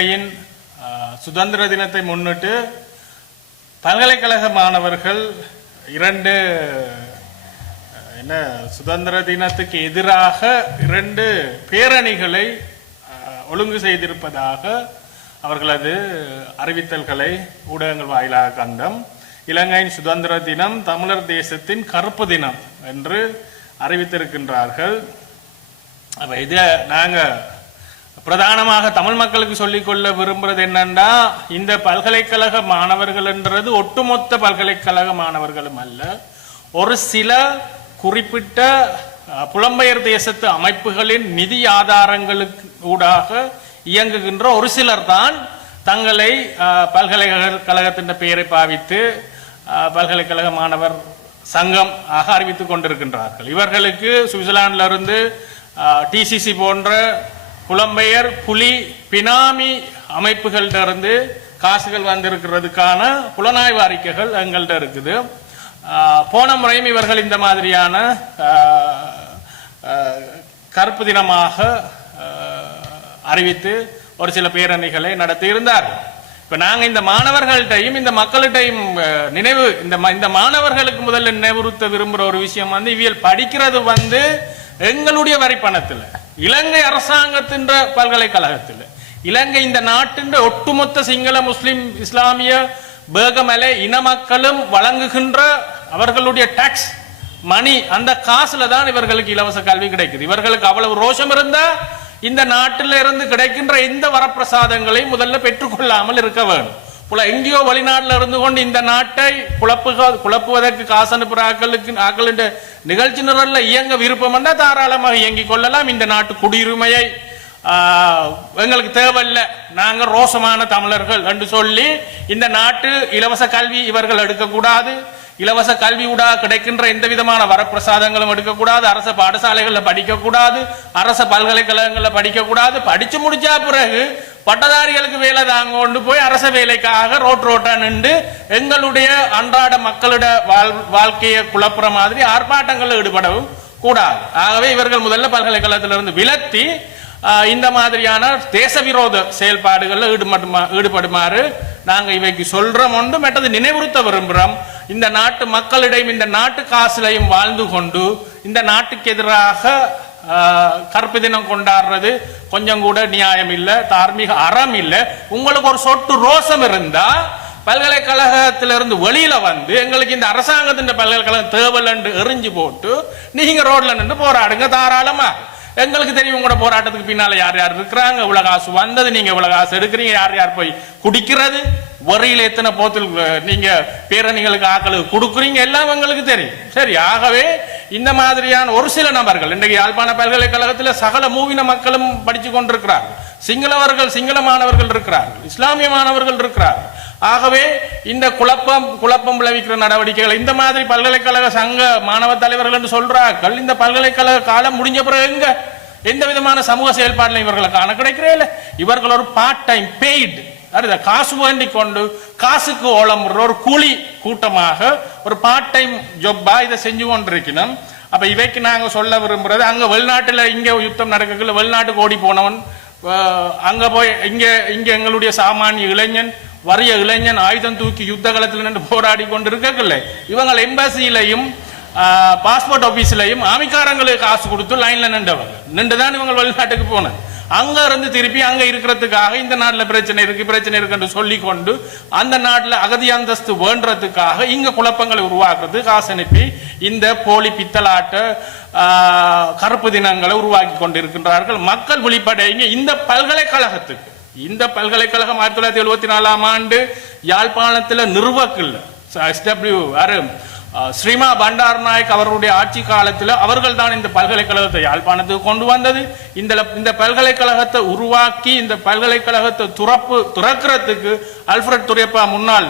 இலங்கையின் சுதந்திர தினத்தை முன்னிட்டு பல்கலைக்கழக மாணவர்கள் இரண்டு சுதந்திர தினத்துக்கு எதிராக இரண்டு பேரணிகளை ஒழுங்கு செய்திருப்பதாக அவர்களது அறிவித்தல்களை ஊடகங்கள் வாயிலாக கண்டோம். இலங்கையின் சுதந்திர தினம் தமிழர் தேசத்தின் கருப்பு தினம் என்று அறிவித்திருக்கின்றார்கள். அப்ப இதை நாங்கள் பிரதானமாக தமிழ் மக்களுக்கு சொல்லிக்கொள்ள விரும்புறது என்னன்னா, இந்த பல்கலைக்கழக மாணவர்கள் என்றது ஒட்டுமொத்த பல்கலைக்கழக மாணவர்களும் அல்ல, ஒரு சில குறிப்பிட்ட புலம்பெயர் தேசத்து அமைப்புகளின் நிதி ஆதாரங்களுக்கு ஊடாக இயங்குகின்ற ஒரு சிலர் தான் தங்களை பல்கலைக்கழகத்தின் பெயரை பாவித்து பல்கலைக்கழக மாணவர் சங்கம் ஆக அறிவித்துக் கொண்டிருக்கின்றார்கள். இவர்களுக்கு சுவிட்சர்லாந்தில் இருந்து டிசிசி போன்ற புலம்பெயர் புலி பினாமி அமைப்புகள்கிட்ட இருந்து காசுகள் வந்திருக்கிறதுக்கான புலனாய்வு அறிக்கைகள் எங்கள்கிட்ட இருக்குது. போன முறையும் இவர்கள் இந்த மாதிரியான கருப்பு தினமாக அறிவித்து ஒரு சில பேரணிகளை நடத்தி இருந்தார்கள். இப்ப நாங்க இந்த மாணவர்கள்ட்டையும் இந்த மக்கள்கிட்டையும் நினைவு இந்த மாணவர்களுக்கு முதல்ல நினைவுறுத்த விரும்புகிற ஒரு விஷயம் இவியல் படிக்கிறது எங்களுடைய வரி பணத்தில், இலங்கை அரசாங்கத்தின் பல்கலைக்கழகத்தில், இலங்கை இந்த நாட்டின் ஒட்டுமொத்த சிங்கள முஸ்லிம் இஸ்லாமிய பேகமலை இன மக்களும் வழங்குகின்ற அவர்களுடைய டாக்ஸ் மணி, அந்த காசுல தான் இவர்களுக்கு இலவச கல்வி கிடைக்குது. இவர்களுக்கு அவ்வளவு ரோஷம் இருந்தா இந்த நாட்டில இருந்து கிடைக்கின்ற எந்த வரப்பிரசாதங்களை முதல்ல பெற்றுக்கொள்ளாமல் இருக்க வேண்டும். எங்கேயோ வெளிநாட்டில் இருந்து கொண்டு இந்த நாட்டை குழப்புவதற்கு காசு அனுப்புற ஆக்களுடைய நிகழ்ச்சி நிரல்ல இயங்க விருப்பம் என்றால் தாராளமாக இயங்கிக் கொள்ளலாம். இந்த நாட்டு குடியுரிமையை எங்களுக்கு தேவையில்லை, நாங்க ரோசமான தமிழர்கள் என்று சொல்லி இந்த நாட்டு இலவச கல்வி இவர்கள் எடுக்கக்கூடாது, இலவச கல்வி ஊடாக கிடைக்கின்ற எந்த விதமான வரப்பிரசாதங்களும் எடுக்கக்கூடாது, அரசு பாடசாலைகளில் படிக்கக்கூடாது, அரசு பல்கலைக்கழகங்களில் படிக்கக்கூடாது. படிச்சு முடிச்சா பிறகு பட்டதாரிகளுக்கு வேலை தாங்க கொண்டு போய் அரச வேலைக்காக ரோட்டா நின்று எங்களுடைய அன்றாட மக்களுடைய வாழ்க்கையை குழப்புற மாதிரி ஆர்ப்பாட்டங்களில் ஈடுபடவும் கூடாது. ஆகவே இவர்கள் முதல்ல பல்கலைக்கழகத்திலிருந்து விலத்தி இந்த மாதிரியான தேச விரோத செயல்பாடுகளில் ஈடுபடுமாறு நாங்கள் இவைக்கு சொல்றோம். ஒன்று மற்றது நினைவுறுத்த விரும்புகிறோம், இந்த நாட்டு மக்களிடையும் இந்த நாட்டு காசுலையும் வாழ்ந்து கொண்டு இந்த நாட்டுக்கு எதிராக கருப்பு தினம் கொண்டாடுறது கொஞ்சம் கூட நியாயம் இல்லை, தார்மீக அறம் இல்லை. உங்களுக்கு ஒரு சொட்டு ரோசம் இருந்தா பல்கலைக்கழகத்திலிருந்து வெளியில எங்களுக்கு இந்த அரசாங்கத்தின் பல்கலைக்கழகம் தேவல் என்று எரிஞ்சு போட்டு நீங்க ரோட்ல நின்று போராடுங்க தாராளமா. எங்களுக்கு தெரியும் உங்களோட போராட்டத்துக்கு பின்னால யார் யார் இருக்கிறாங்க, இவ்வளவு காசு வந்தது, நீங்க இவ்வளவு காசு எடுக்கிறீங்க, யார் யார் போய் குடிக்கிறது, வரியில எத்தனை போத்தில் நீங்க பேரணிகளுக்கு ஆக்களுக்கு கொடுக்குறீங்க, எல்லாம் எங்களுக்கு தெரியும். சரி, ஆகவே இந்த மாதிரியான ஒரு சில நபர்கள் இன்றைக்கு யாழ்ப்பாண பல்கலைக்கழகத்தில் சகல மூவின மக்களும் படிச்சு கொண்டிருக்கிறார்கள். சிங்கள மாணவர்கள் இருக்கிறார்கள், இஸ்லாமிய மாணவர்கள் இருக்கிறார்கள். ஆகவே இந்த குழப்பம் விளைவிக்கிற நடவடிக்கைகள் இந்த மாதிரி பல்கலைக்கழக சங்க மாணவ தலைவர்கள் என்று சொல்றார்கள். இந்த பல்கலைக்கழக காலம் முடிஞ்ச பிறகு எந்த விதமான சமூக செயல்பாடுல இவர்களுக்கு காண கிடைக்கிறே இல்லை. இவர்கள் ஒரு பார்ட் டைம் பெய்டு காசு வேண்டி கொண்டு காசுக்கு ஓலமுற ஒரு கூலி கூட்டமாக ஒரு பார்ட் டைம் ஜொப்பா இதை செஞ்சு கொண்டிருக்கணும். அப்ப இவைக்கு நாங்க சொல்ல விரும்புறது, அங்க வெளிநாட்டுல இங்க யுத்தம் நடக்கல, வெளிநாட்டுக்கு ஓடி போனவன் அங்க போய் இங்க எங்களுடைய சாமானிய இளைஞன் வறிய இளைஞன் ஆயுதம் தூக்கி யுத்த காலத்தில் நின்று போராடி கொண்டிருக்கல. இவங்க எம்பசியிலையும் பாஸ்போர்ட் ஆபீஸ்லையும் ஆமிக்காரங்களுக்கு காசு கொடுத்து லைன்ல நின்றுதான் இவங்க வெளிநாட்டுக்கு போனது. அங்க இருந்து திருப்பி அங்க இருக்கிறதுக்காக இந்த நாட்டுல பிரச்சனை இருக்கு சொல்லி கொண்டு அந்த நாட்டுல அகதி அந்தஸ்து வேண்டதுக்காக இங்க குழப்பங்களை உருவாக்குறது காசு அனுப்பி இந்த போலி பித்தலாட்ட கருப்பு தினங்களை உருவாக்கி கொண்டிருக்கின்றார்கள். மக்கள் விழிப்படைங்க. இந்த பல்கலைக்கழகத்துக்கு இந்த பல்கலைக்கழகம் 1974ஆம் ஆண்டு யாழ்ப்பாணத்தில் நிறுவக்கில்ல ஸ்ரீமா பண்டாரநாயக் அவர்களுடைய ஆட்சி காலத்தில் அவர்கள் தான் இந்த பல்கலைக்கழகத்தை யாழ்ப்பாணத்துக்கு கொண்டு வந்தது. இந்த பல்கலைக்கழகத்தை உருவாக்கி இந்த பல்கலைக்கழகத்தை துறக்கிறதுக்கு அல்ஃபிரட் துரைப்பா முன்னாள்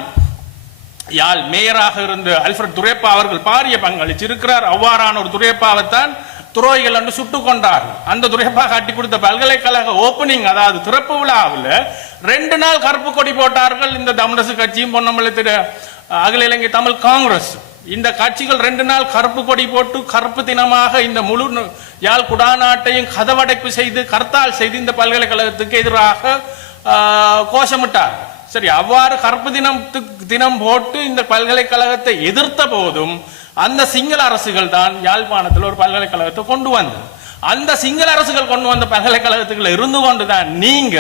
யாழ் மேயராக இருந்த அல்ஃபிரட் துரைப்பா அவர்கள் பாரிய பங்களிச்சிருக்கிறார். அவ்வாறான ஒரு துரைப்பாவைத்தான் துரோகிகள் என்று சுட்டுக் கொண்டார்கள். அந்த துரைப்பா காட்டி கொடுத்த பல்கலைக்கழக ஓபனிங், அதாவது திறப்பு விழாவில் 2 நாள் கருப்பு கொடி போட்டார்கள். இந்த தமிழரசு கட்சியும் பொன்னம்பலத்திட அகில இலங்கை தமிழ் காங்கிரஸ் இந்த கட்சிகள் 2 நாள் கருப்பு கொடி போட்டு கருப்பு தினமாக இந்த முழு யாழ் குடாநாட்டையும் கதவடைப்பு செய்து கர்த்தால் செய்து இந்த பல்கலைக்கழகத்துக்கு எதிராக கோஷமிட்டார். சரி, அவ்வாறு கருப்பு தினம் போட்டு இந்த பல்கலைக்கழகத்தை எதிர்த்த போதும் அந்த சிங்கள அரசுகள் தான் யாழ்ப்பாணத்தில் ஒரு பல்கலைக்கழகத்தை கொண்டு வந்தது. அந்த சிங்கள அரசுகள் கொண்டு வந்த பல்கலைக்கழகத்துக்குள்ள இருந்து கொண்டுதான் நீங்க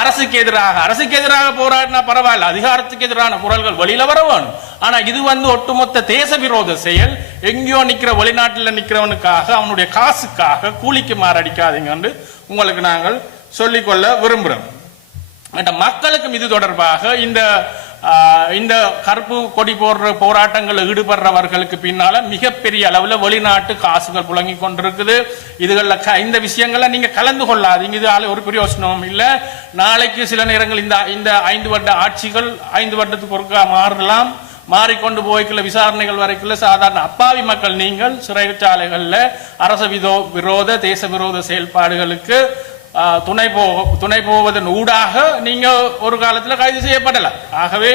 அரசுக்கு எதிராக போராடினா பரவாயில்ல, அதிகாரத்துக்கு எதிரான குரல்கள் வெளியில வர வேணும். ஆனா இது ஒட்டுமொத்த தேச விரோத செயல். எங்கேயோ நிக்கிற வெளிநாட்டில் நிக்கிறவனுக்காக அவனுடைய காசுக்காக கூலிக்கு மாரடிக்காதீங்க உங்களுக்கு நாங்கள் சொல்லிக்கொள்ள விரும்புகிறோம். மக்களுக்கும் இது தொடர்பாக இந்த கருப்பு கொடி போடுற போராட்டங்களில் ஈடுபடுறவர்களுக்கு பின்னால மிகப்பெரிய அளவுல வெளிநாட்டு காசுகள் புழங்கி கொண்டிருக்குது. இதுகளில் இந்த விஷயங்களை நீங்க கலந்து கொள்ளாதீங்க. இது ஒரு பிரயோசனமும் இல்லை. நாளைக்கு சில நேரங்கள் இந்த 5 வருட ஆட்சிகள் 5 வருடத்துக்கு ஒருக்கா மாறலாம். மாறிக்கொண்டு போய்க்குள்ள விசாரணைகள் வரைக்குள்ள சாதாரண அப்பாவி மக்கள் நீங்கள் சிறைச்சாலைகள்ல அரச விரோத தேச விரோத செயல்பாடுகளுக்கு துணை போவதன் ஊடாக நீங்க ஒரு காலத்தில் கைது செய்யப்படலாம். ஆகவே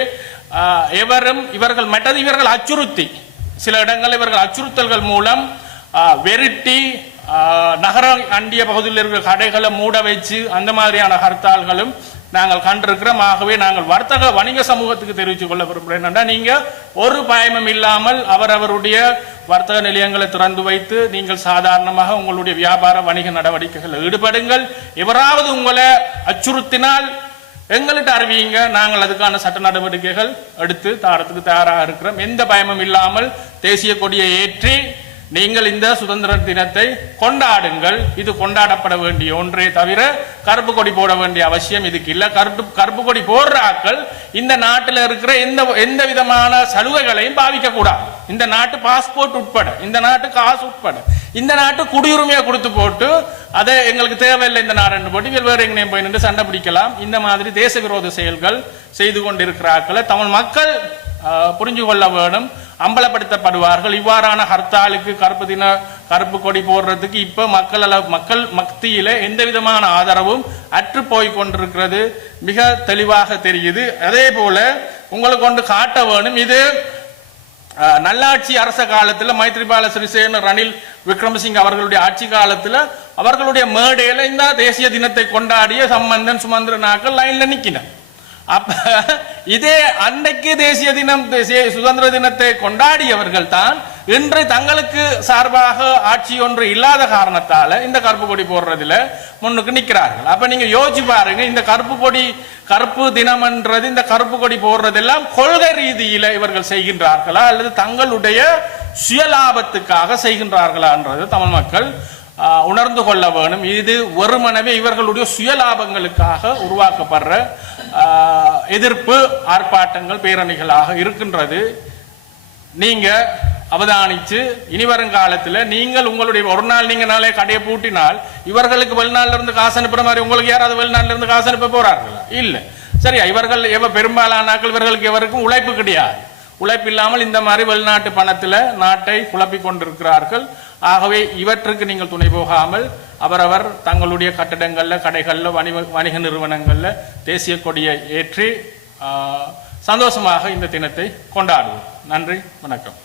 இவர்கள் அச்சுறுத்தி சில இடங்களில் இவர்கள் அச்சுறுத்தல்கள் மூலம் வெறுட்டி நகர அண்டிய பகுதியில் இருக்கிற கடைகளை மூட வச்சு அந்த மாதிரியான ஹர்த்தால்களும் நாங்கள் கண்டிருக்கிறோம். ஆகவே நாங்கள் வர்த்தக வணிக சமூகத்துக்கு தெரிவித்துக் கொள்ள விரும்புகிறேன். நீங்க ஒரு பயமும் இல்லாமல் அவரவருடைய வர்த்தக நிலையங்களை திறந்து வைத்து நீங்கள் சாதாரணமாக உங்களுடைய வியாபார வணிக நடவடிக்கைகளில் ஈடுபடுங்கள். எவராவது உங்களை அச்சுறுத்தினால் எங்கள்கிட்ட அறிவியுங்க. நாங்கள் அதுக்கான சட்ட நடவடிக்கைகள் எடுத்து தாரத்துக்கு தயாராக இருக்கிறோம். எந்த பயமும் இல்லாமல் தேசிய கொடியை ஏற்றி நீங்கள் இந்த சுதந்திர தினத்தை கொண்டாடுங்கள். இது கொண்டாடப்பட வேண்டிய ஒன்றே தவிர கருப்பு கொடி போட வேண்டிய அவசியம் இதுக்கு இல்லை. கருப்பு கொடி போடுற ஆக்கள் இந்த நாட்டில் இருக்கிற எந்த விதமான சலுகைகளையும் பாவிக்க கூடாது. இந்த நாட்டு பாஸ்போர்ட் உட்பட, இந்த நாட்டு காசு உட்பட, இந்த நாட்டு குடியுரிமையை கொடுத்து போட்டு அதை எங்களுக்கு தேவையில்லை இந்த நாடு போட்டு வேறு எங்கேயும் போய் நின்று சண்டை பிடிக்கலாம். இந்த மாதிரி தேச விரோத செயல்கள் செய்து கொண்டிருக்கிறார்கள். தமிழ் மக்கள் புரிஞ்சு கொள்ள வேணும், அம்பலப்படுத்தப்படுவார்கள். இவ்வாறான ஹர்த்தாலுக்கு கருப்பு கொடி போடுறதுக்கு இப்ப மக்கள் மத்தியில எந்த விதமான ஆதரவும் அற்று போய் கொண்டிருக்கிறது மிக தெளிவாக தெரியுது. அதே போல உங்களுக்கு கொண்டு காட்ட வேணும், இது நல்லாட்சி அரச காலத்தில் மைத்ரிபால சிறிசேன ரணில் விக்ரமசிங்க அவர்களுடைய ஆட்சி காலத்தில் அவர்களுடைய மேடையில இந்த தேசிய தினத்தை கொண்டாடிய சம்பந்தன் சுமந்திரனாக்கள் லைன்ல நிக்கின. அப்ப இதே அன்றைக்கு தேசிய தினம் சுதந்திர தினத்தை கொண்டாடியவர்கள் தான் இன்று தங்களுக்கு சார்பாக ஆட்சி ஒன்று இல்லாத காரணத்தால இந்த கருப்பு கொடி போடுறதுல முன்னுக்கு நிற்கிறார்கள். அப்ப நீங்க யோசிச்சு பாருங்க, இந்த கருப்பு தினம் என்றது, இந்த கருப்பு கொடி போடுறதெல்லாம் கொள்கை ரீதியில இவர்கள் செய்கின்றார்களா அல்லது தங்களுடைய சுயலாபத்துக்காக செய்கின்றார்களா என்றது தமிழ் மக்கள் உணர்ந்து கொள்ள வேணும். இது வெறுமனவே இவர்களுடைய சுயலாபங்களுக்காக உருவாக்கப்படுற எதிர்ப்பு ஆர்ப்பாட்டங்கள் பேரணிகளாக இருக்கின்றது. நீங்க அவதானிச்சு இனி வருங்காலத்தில் நீங்கள் உங்களுடைய ஒரு நாள் நீங்க நாளே கடையை பூட்டினால் இவர்களுக்கு வெளிநாட்டில இருந்து காசு அனுப்புற மாதிரி உங்களுக்கு யாராவது வெளிநாட்டில இருந்து காசு அனுப்ப போறார்களா? இல்ல. சரியா, இவர்கள் பெரும்பாலானாக்கள் இவர்களுக்கு எவருக்கும் உழைப்பு கிடையாது. உழைப்பு இல்லாமல் இந்த மாதிரி வெளிநாட்டு பணத்தில் நாட்டை குழப்பிக் கொண்டிருக்கிறார்கள். ஆகவே இவற்றுக்கு நீங்கள் துணை போகாமல் அவரவர் தங்களுடைய கட்டடங்கள்ல கடைகள்ல வணிக நிறுவனங்கள்ல தேசிய கொடியை ஏற்றி சந்தோஷமாக இந்த தினத்தை கொண்டாடுவோம். நன்றி, வணக்கம்.